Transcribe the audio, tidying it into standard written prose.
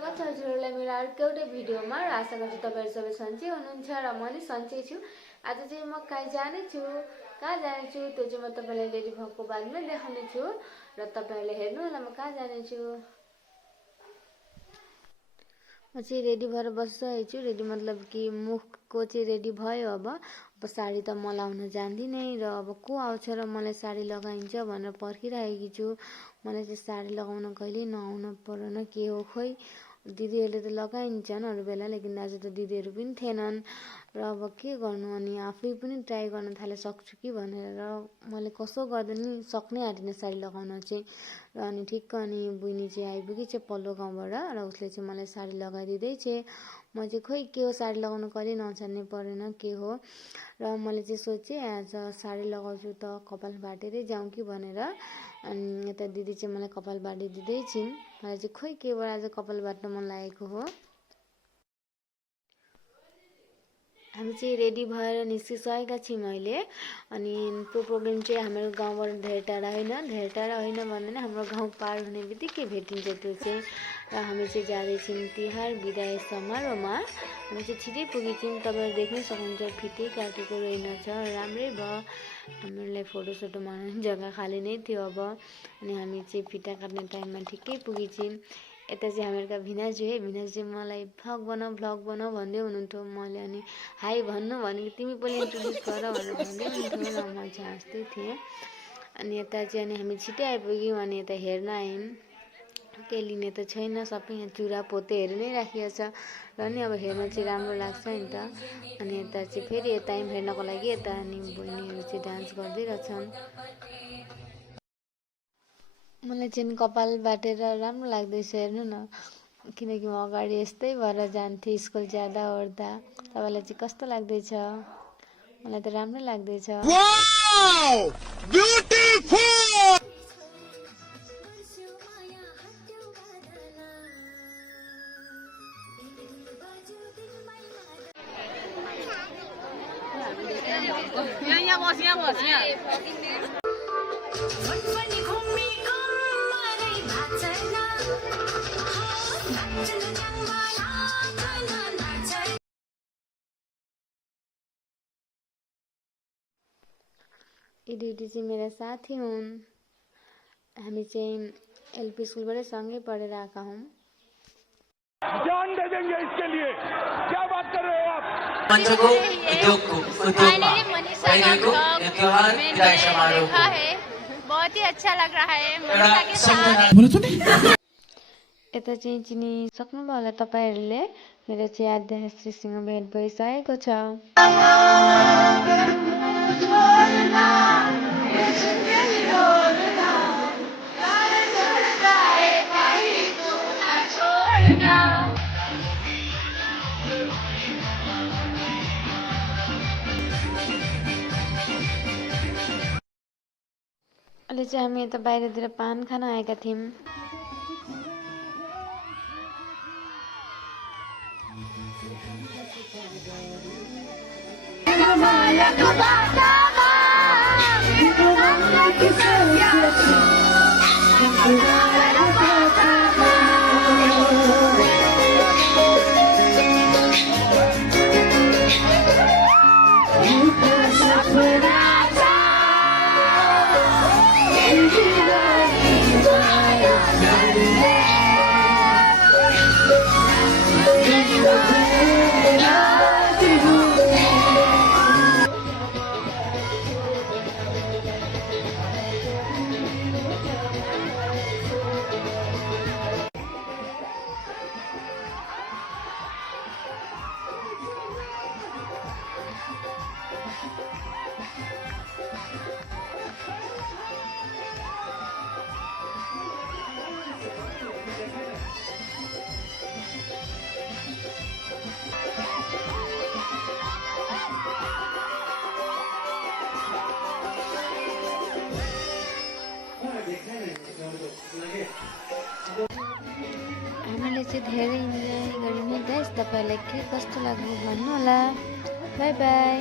स्वागत छ हजुरहरूलाई मेरो अर्को एउटा भिडियोमा। आशा गर्छु तपाईहरु सबै सन्चै हुनुहुन्छ र म पनि सन्चै छु। आज चाहिँ म कहाँ जानेछु त्यो चाहिँ म तपाईलाई रेडी भएको बादमा देखाउने छु र तपाईहरुले हेर्नु होला म कहाँ जानेछु। म चाहिँ रेडी भएर बसिसकेको छु। रेडी मतलब कि मुखको चाहिँ रेडी भयो। अब साडी त म लाउन जान्दिनै र अब को आउँछ र मलाई साडी लगाइन्छ भनेर पर्खिरहेकी छु। मलाई चाहिँ साडी लगाउन कहिले नआउन परेन के हो खोइ। दिदीहरूले त लगाइन्छन् अरू बेला, लेकिन आज त दिदीहरू पनि थिएनन् र अब के गर्नु। अनि आफै पनि ट्राई गर्न थाले सक्छु कि भनेर र मैले कसो गर्दा नि सक्नै आँटिन साडी लगाउन चाहिँ। र अनि ठिक्क अनि बुइनी चाहिँ आइपुगी चाहिँ पल्लो गाउँबाट र उसले चाहिँ मलाई साडी लगाइदिँदै छ। म चाहिँ खोइ के हो साडी लगाउन कहिले नजान्ने परेन के हो। र मैले चाहिँ सोचेँ आज साडी लगाउँछु त कपाल बाटेरै जाउँ कि भनेर। अनि यता दिदी चाहिँ मलाई कपाल बाटिदिँदै छिन्। मलाई चाहिँ खोइ के भएर आज कपाल बाट्न मन लागेको हो। हामी चाहिँ रेडी भएर निस्किसकेका छौँ अहिले। अनि त्यो प्रोग्राम चाहिँ हाम्रो गाउँबाट धेरै टाढा होइन भन्दा नि हाम्रो गाउँ पार हुने बित्तिकै भेटिन्छ त्यो चाहिँ। र हामी चाहिँ जाँदैछौँ तिहार बिदाय समारोहमा। हामी चाहिँ छिटै पुगेछौँ। तपाईँहरू देख्नै सक्नुहुन्छ फिटै काटेको रहेनछ, राम्रै भयो। हामीलाई फोटोसोटो मार्ने जग्गा खाली नै थियो अब। अनि हामी चाहिँ फिटा काट्ने टाइममा ठिकै पुगेछौँ। यता चाहिँ हामीहरूका भिनाजु चाहिँ मलाई भ्लग बनाऊ भन्दै हुनुहुन्थ्यो। मैले अनि हाई भन्नु भनेको तिमी पनि इन्ट्रोड्युस गर भनेर भन्दै हुनुहुन्थ्यो र म चाहिँ हाँस्दै थिएँ। अनि यता चाहिँ अनि हामी छिटै आइपुग्यौँ। अनि यता हेर्न आयौँ, केही लिने त छैन, सबै यहाँ चुरा पोतेहरू नै राखिएको छ र नि अब हेर्न चाहिँ राम्रो लाग्छ नि त। अनि यता चाहिँ फेरि टाइम हेर्नको लागि यता अनि बहिनीहरू चाहिँ डान्स गर्दै रहेछन्। मलाई चाहिँ कपाल बाटेर राम्रो लाग्दैछ हेर्नु न, किनकि म अगाडि यस्तै भएर जान्थेँ स्कुल जाँदा ओर्दा। तपाईँलाई चाहिँ कस्तो लाग्दैछ? मलाई त राम्रो लाग्दैछ। Wow beautiful. ये दुईटी चाहिँ मेरा साथी हुन्। हामी चाहिँ एलपी स्कुलबाटै सँगै पढेर आएका हौँ। जान दे देंगे इसके लिए, क्या बात कर रहे हो आप? मंच को उद्योग त्योहार विदाई समारोह बहुत ही अच्छा लग रहा है मनीषा के साथ। यता चाहिँ चिनी सक्नुभयो होला तपाईहरुले, मेरो चाहिँ आद्यश्रीसँग भेट भइसकेको छ। अहिले चाहिँ हामी यता बाहिरतिर पान खान आएका थियौँ। हामीले चाहिँ धेरै इन्जोय गर्यौँ गाइस। तपाईहरुलाई के कस्तो लाग्यो भन्नु होला। Bye bye.